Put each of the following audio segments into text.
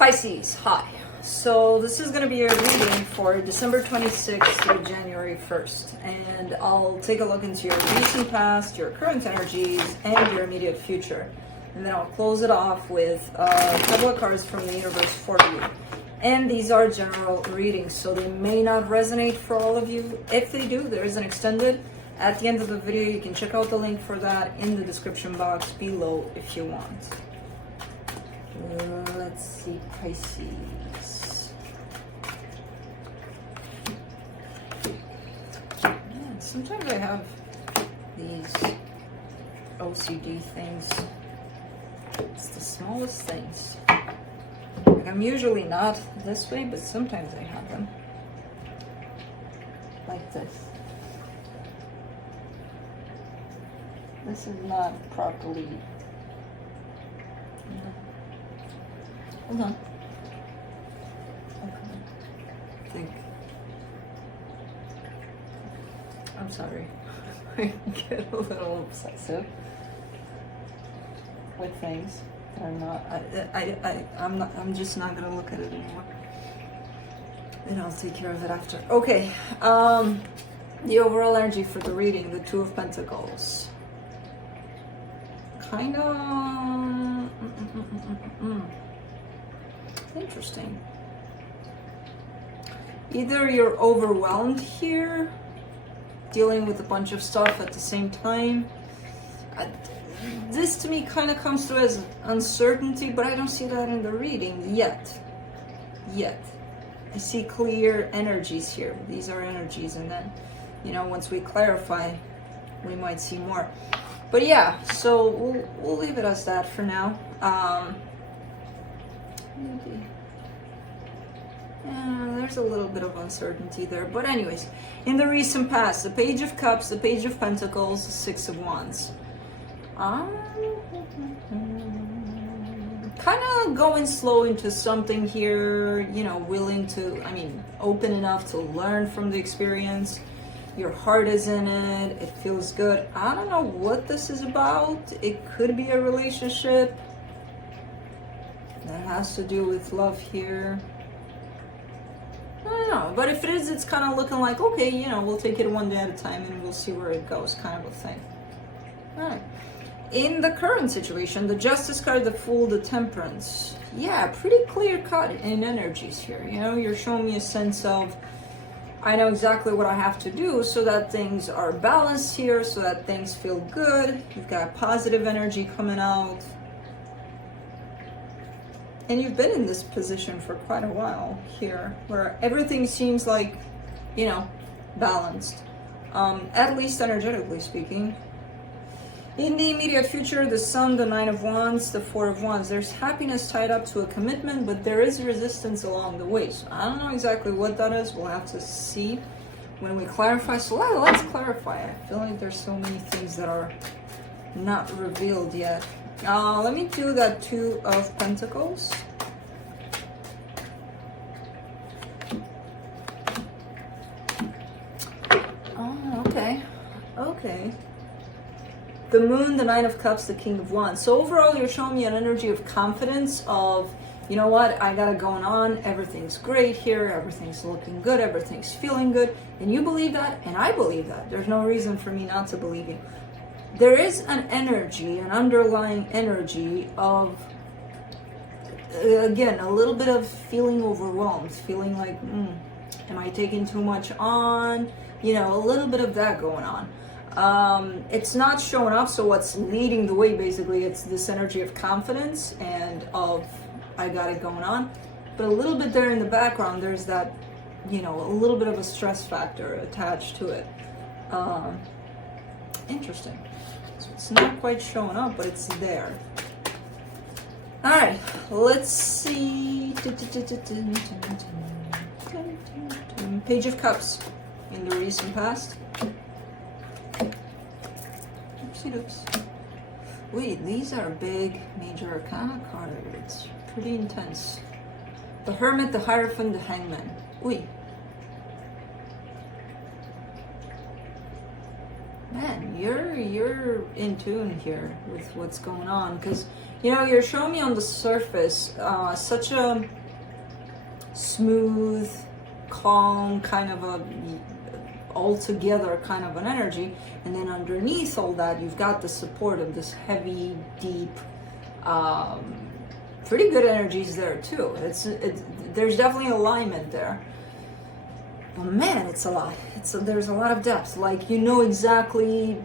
Pisces, hi. So this is going to be a reading for December 26th through January 1st. And I'll take a look into your recent past, your current energies, and your immediate future. And then I'll close it off with a couple of cards from the universe for you. And these are general readings, so they may not resonate for all of you. If they do, there is an extended. At the end of the video, you can check out the link for that in the description box below if you want. Let's see, Pisces. Man, sometimes I have these OCD things. It's the smallest things. Like, I'm usually not this way, but sometimes I have them. Like this. This is not properly. Hold on. Okay. I think. I'm sorry. I get a little obsessive with things that are not. I'm just not gonna look at it anymore. And I'll take care of it after. Okay. The overall energy for the reading, the Two of Pentacles. Kind of. Interesting. Either you're overwhelmed here, dealing with a bunch of stuff at the same time. This to me kind of comes through as uncertainty, but I don't see that in the reading yet. I see clear energies here. These are energies, and then, you know, once we clarify, we might see more. But yeah, so we'll leave it as that for now. Maybe. Yeah, there's a little bit of uncertainty there. But anyways, in the recent past, the Page of Cups, the Page of Pentacles, the Six of Wands. Kind of going slow into something here, you know, willing to, open enough to learn from the experience. Your heart is in it. It feels good. I don't know what this is about. It could be a relationship that has to do with love here. I don't know. But if it is, it's kind of looking like, okay, you know, we'll take it one day at a time and we'll see where it goes, kind of a thing. All right. In the current situation, the Justice card, the Fool, the Temperance. Yeah, pretty clear cut in energies here. You know, you're showing me a sense of, I know exactly what I have to do so that things are balanced here, so that things feel good. You've got positive energy coming out. And you've been in this position for quite a while here, where everything seems like, you know, balanced. At least energetically speaking. In the immediate future, the Sun, the Nine of Wands, the Four of Wands. There's happiness tied up to a commitment, but there is resistance along the way. So I don't know exactly what that is. We'll have to see when we clarify. So let's clarify. I feel like there's so many things that are not revealed yet. Let me do that Two of Pentacles. Oh, okay. The Moon, the Nine of Cups, the King of Wands. So overall, you're showing me an energy of confidence of, you know what, I got it going on. Everything's great here. Everything's looking good. Everything's feeling good. And you believe that, and I believe that. There's no reason for me not to believe you. There is an energy, an underlying energy of, again, a little bit of feeling overwhelmed, feeling like, am I taking too much on? You know, a little bit of that going on. It's not showing up, so what's leading the way, basically, it's this energy of confidence and of, I got it going on. But a little bit there in the background, there's that, you know, a little bit of a stress factor attached to it. Interesting. So it's not quite showing up, but it's there. All right, let's see. Page of Cups in the recent past. Oops. Wait, these are big major arcana cards. Pretty intense. The Hermit, the Hierophant, the Hangman. Wait. Man, you're in tune here with what's going on, because You know, you're showing me on the surface such a smooth, calm, kind of a altogether kind of an energy, and then underneath all that you've got the support of this heavy, deep, pretty good energies there too. There's definitely alignment there. But man, it's a lot. There's a lot of depth. Like, you know exactly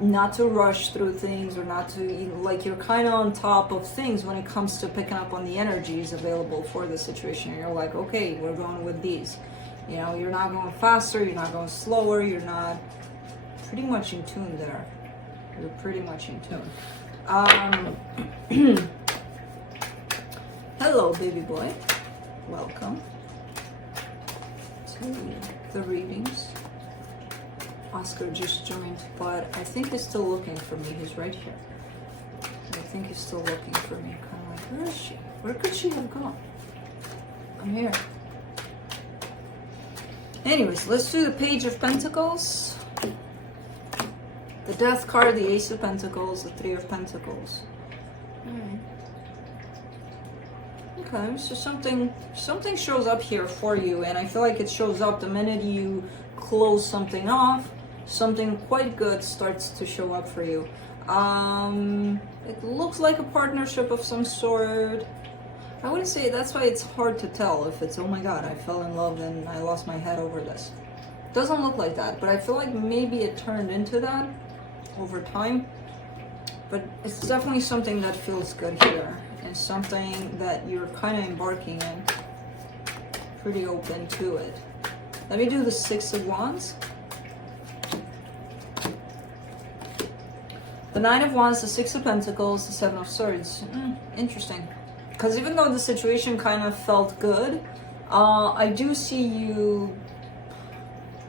not to rush through things, or not to, like, you're kind of on top of things when it comes to picking up on the energies available for the situation. You're like, okay, we're going with these. You know, you're not going faster, you're not going slower, you're not, pretty much in tune there. You're pretty much in tune. Hello, baby boy. Welcome to the readings. Oscar just joined, but I think he's still looking for me. He's right here. I think he's still looking for me. Kind of like, where is she? Where could she have gone? I'm here. Anyways, let's do the Page of Pentacles, the Death card, the Ace of Pentacles, the Three of Pentacles. Alright. Okay, so something shows up here for you, and I feel like it shows up the minute you close something off. Something quite good starts to show up for you. It looks like a partnership of some sort. I wouldn't say, that's why it's hard to tell if it's, oh my god, I fell in love and I lost my head over this. It doesn't look like that, but I feel like maybe it turned into that over time. But it's definitely something that feels good here, and something that you're kind of embarking in. Pretty open to it. Let me do the Six of Wands. The Nine of Wands, the Six of Pentacles, the Seven of Swords. Interesting. Because even though the situation kind of felt good, I do see you,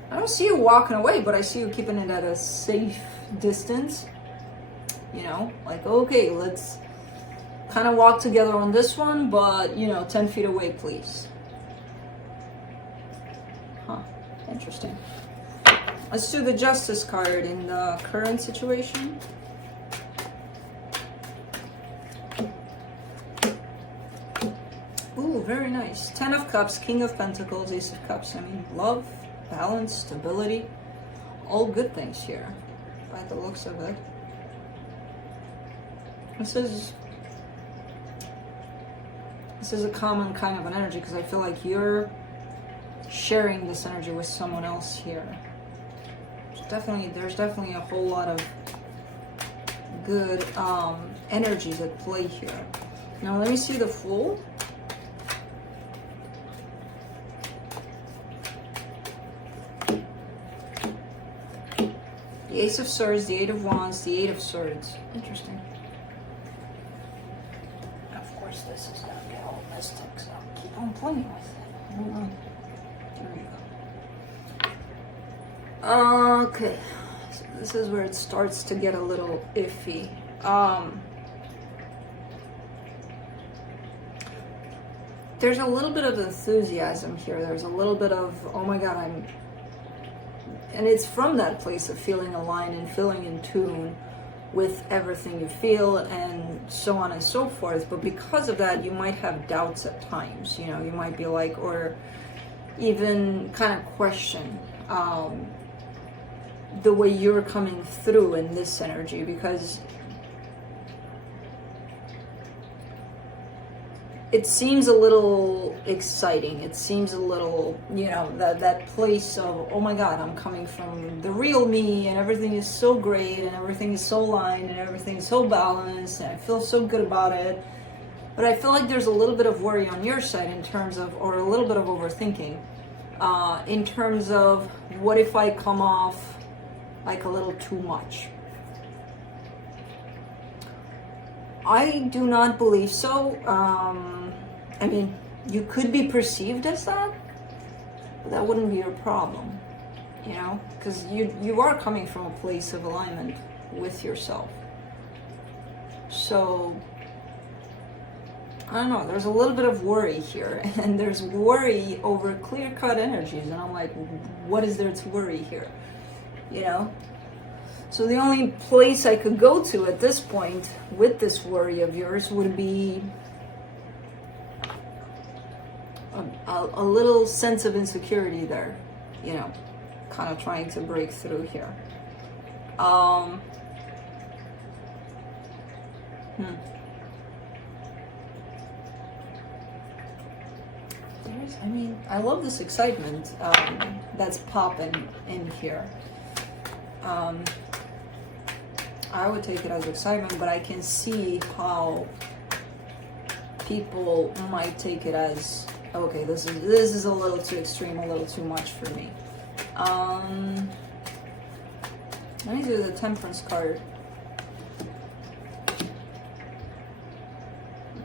I don't see you walking away, but I see you keeping it at a safe distance. You know, like, okay, let's kind of walk together on this one, but, you know, 10 feet away, please. Huh, interesting. Let's do the Justice card in the current situation. Ooh, very nice. 10 of Cups, King of Pentacles, Ace of Cups. I mean, love, balance, stability, all good things here, by the looks of it. This is a common kind of an energy, because I feel like you're sharing this energy with someone else here. There's definitely a whole lot of good energies at play here. Now let me see the Fool. The Ace of Swords, the Eight of Wands, the Eight of Swords. Interesting. Of course, this is going to get all mystic, so I'll keep on playing with it. There you go. Okay, so this is where it starts to get a little iffy. There's a little bit of enthusiasm here. There's a little bit of, oh my god, and it's from that place of feeling aligned and feeling in tune with everything you feel and so on and so forth. But because of that, you might have doubts at times. You know, you might be like, or even kind of question the way you're coming through in this energy, because it seems a little exciting. It seems a little, you know, that place of, oh my god, I'm coming from the real me, and everything is so great, and everything is so aligned, and everything is so balanced, and I feel so good about it. But I feel like there's a little bit of worry on your side in terms of, or a little bit of overthinking, in terms of, what if I come off like a little too much? I do not believe so. I mean, you could be perceived as that, but that wouldn't be your problem, you know, because you are coming from a place of alignment with yourself. So, I don't know, there's a little bit of worry here, and there's worry over clear-cut energies, and I'm like, what is there to worry here, you know? So the only place I could go to at this point with this worry of yours would be a little sense of insecurity there, you know, kind of trying to break through here. I mean, I love this excitement that's popping in here. I would take it as excitement, but I can see how people might take it as, okay, this is a little too extreme, a little too much for me. Let me do the Temperance card.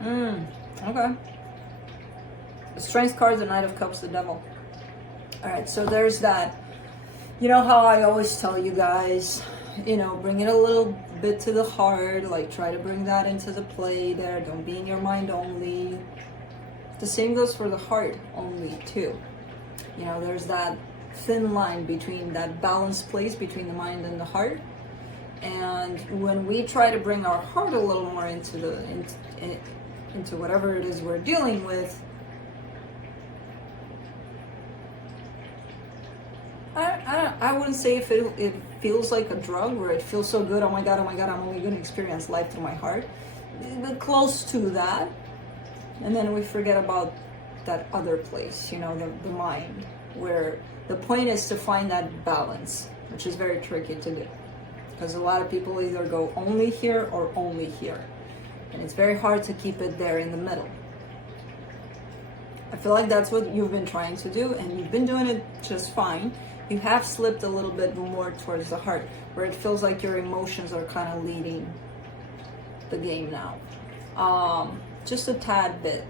Okay. The Strength card, the Knight of Cups, the Devil. All right, so there's that. You know how I always tell you guys, you know, bring it a little bit to the heart, like try to bring that into the play there. Don't be in your mind only. The same goes for the heart only too. You know, there's that thin line between that balanced place between the mind and the heart. And when we try to bring our heart a little more into the into whatever it is we're dealing with, I wouldn't say if it feels like a drug where it feels so good, oh my God, I'm only going to experience life through my heart. But close to that. And then we forget about that other place, you know, the mind, where the point is to find that balance, which is very tricky to do. Because a lot of people either go only here or only here. And it's very hard to keep it there in the middle. I feel like that's what you've been trying to do, and you've been doing it just fine. You have slipped a little bit more towards the heart, where it feels like your emotions are kind of leading the game now. Just a tad bit,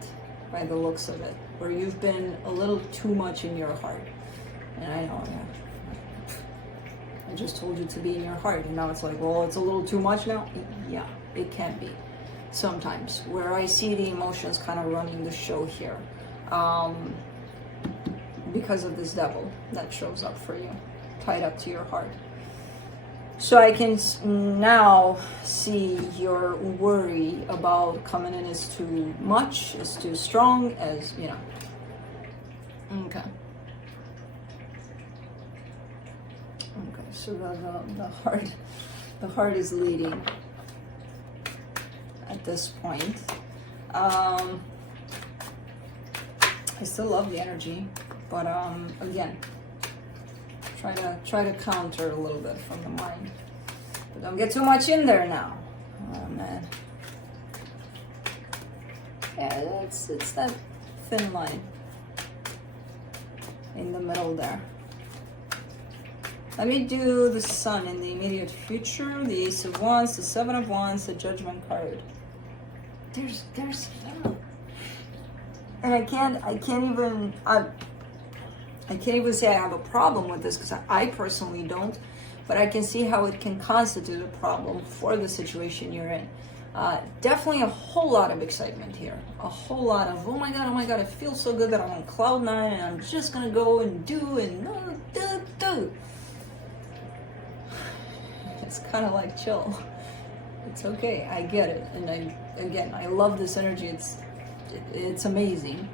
by the looks of it, where you've been a little too much in your heart. And I know, yeah, I just told you to be in your heart, and now it's like, well, it's a little too much now. Yeah, it can be sometimes, where I see the emotions kind of running the show here. Because of this devil that shows up for you, tied up to your heart. So I can now see your worry about coming in as too much, as too strong, as, you know. Okay. Okay, so the heart is leading at this point. I still love the energy. But again, try to counter a little bit from the mind. But don't get too much in there now. Oh man. Yeah, it's that thin line in the middle there. Let me do the Sun in the immediate future, the Ace of Wands, the Seven of Wands, the Judgment card. There's and I can't even say I have a problem with this, because I personally don't, but I can see how it can constitute a problem for the situation you're in. Definitely a whole lot of excitement here. A whole lot of, oh my God, it feels so good that I'm on cloud nine and I'm just gonna go and do and do. It's kind of like chill. It's okay, I get it. And I love this energy. It's amazing.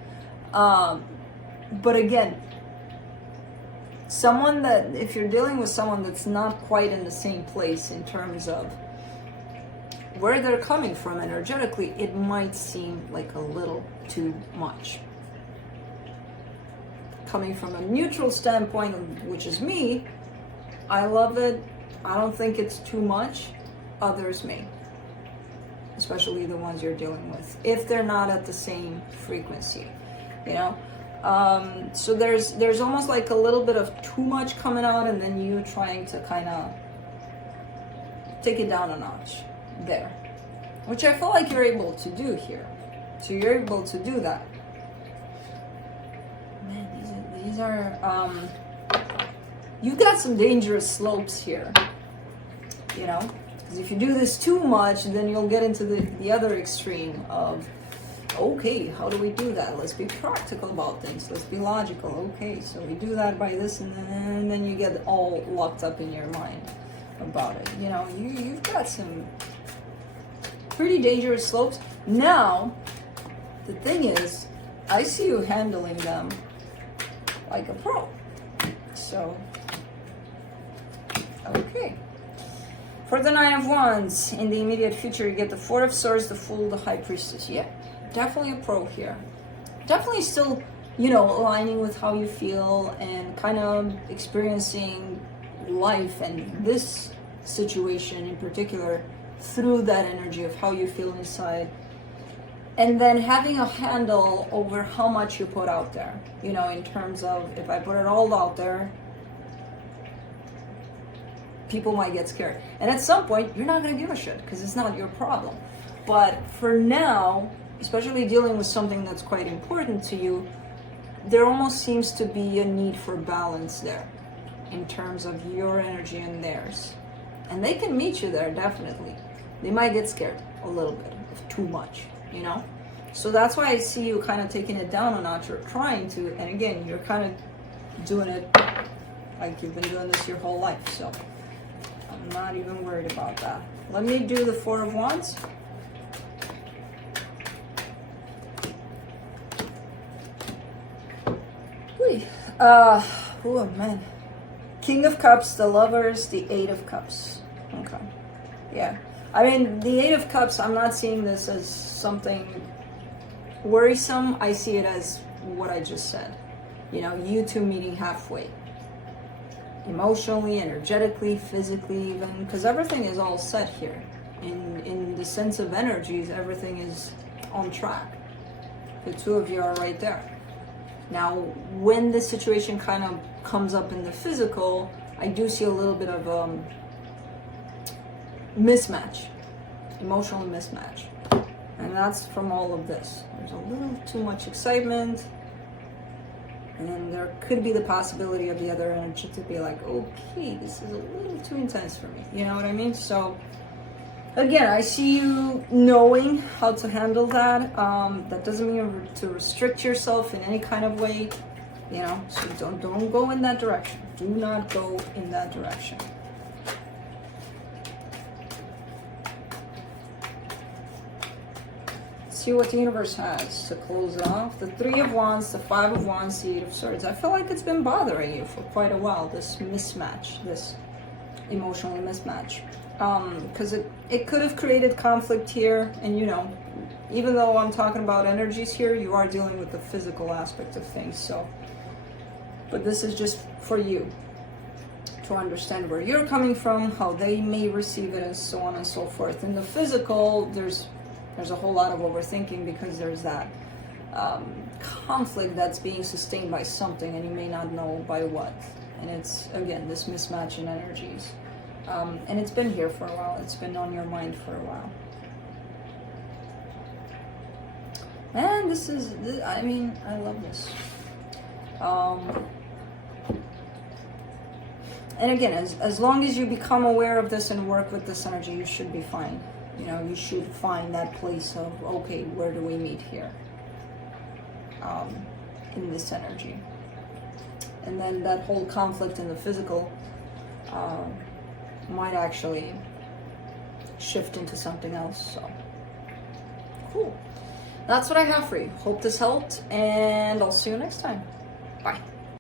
But again, someone that, if you're dealing with someone that's not quite in the same place in terms of where they're coming from energetically, it might seem like a little too much. Coming from a neutral standpoint, which is me, I love it. I don't think it's too much. Others may, especially the ones you're dealing with, if they're not at the same frequency, you know. So there's almost like a little bit of too much coming out, and then you trying to kind of take it down a notch there, which I feel like you're able to do here. So you're able to do that. Man, these are you got some dangerous slopes here, you know, because if you do this too much, then you'll get into the other extreme of, okay, how do we do that? Let's be practical about things. Let's be logical. Okay, so we do that by this, and then you get all locked up in your mind. about it. You know, you've got some pretty dangerous slopes. Now, the thing is, I see you handling them like a pro. So, okay. For the Nine of Wands, in the immediate future, you get the Four of Swords, the Fool, the High Priestess. Yeah, definitely a pro here. Definitely still, you know, aligning with how you feel and kind of experiencing life and this situation in particular through that energy of how you feel inside. And then having a handle over how much you put out there, you know, in terms of if I put it all out there, people might get scared. And at some point, you're not going to give a shit because it's not your problem. But for now, especially dealing with something that's quite important to you, there almost seems to be a need for balance there in terms of your energy and theirs. And they can meet you there, definitely. They might get scared a little bit of too much, you know? So that's why I see you kind of taking it down a notch or trying to. And again, you're kind of doing it like you've been doing this your whole life. So I'm not even worried about that. Let me do the Four of Wands. Oh man. King of Cups, the Lovers, the Eight of Cups. Okay. Yeah. I mean, the Eight of Cups, I'm not seeing this as something worrisome. I see it as what I just said. You know, you two meeting halfway. Emotionally, energetically, physically even. Because everything is all set here. In the sense of energies, everything is on track. The two of you are right there. Now, when this situation kind of comes up in the physical, I do see a little bit of mismatch, emotional mismatch. And that's from all of this. There's a little too much excitement. And then there could be the possibility of the other energy to be like, okay, this is a little too intense for me. You know what I mean? So, again, I see you knowing how to handle that. That doesn't mean to restrict yourself in any kind of way, you know. So don't go in that direction. Do not go in that direction. See what the universe has to close it off. The Three of Wands, the Five of Wands, the Eight of Swords. I feel like it's been bothering you for quite a while. This mismatch, this emotional mismatch. Because it could have created conflict here, and you know, even though I'm talking about energies here, you are dealing with the physical aspect of things. So, but this is just for you to understand where you're coming from, how they may receive it, and so on and so forth. In the physical, there's a whole lot of overthinking because there's that conflict that's being sustained by something, and you may not know by what. And it's again this mismatch in energies. And it's been here for a while. It's been on your mind for a while. And this is, I mean, I love this. And again, as long as you become aware of this and work with this energy, you should be fine. You know, you should find that place of, okay, where do we meet here? In this energy. And then that whole conflict in the physical, might actually shift into something else. So cool. That's what I have for you. Hope this helped, and I'll see you next time. Bye.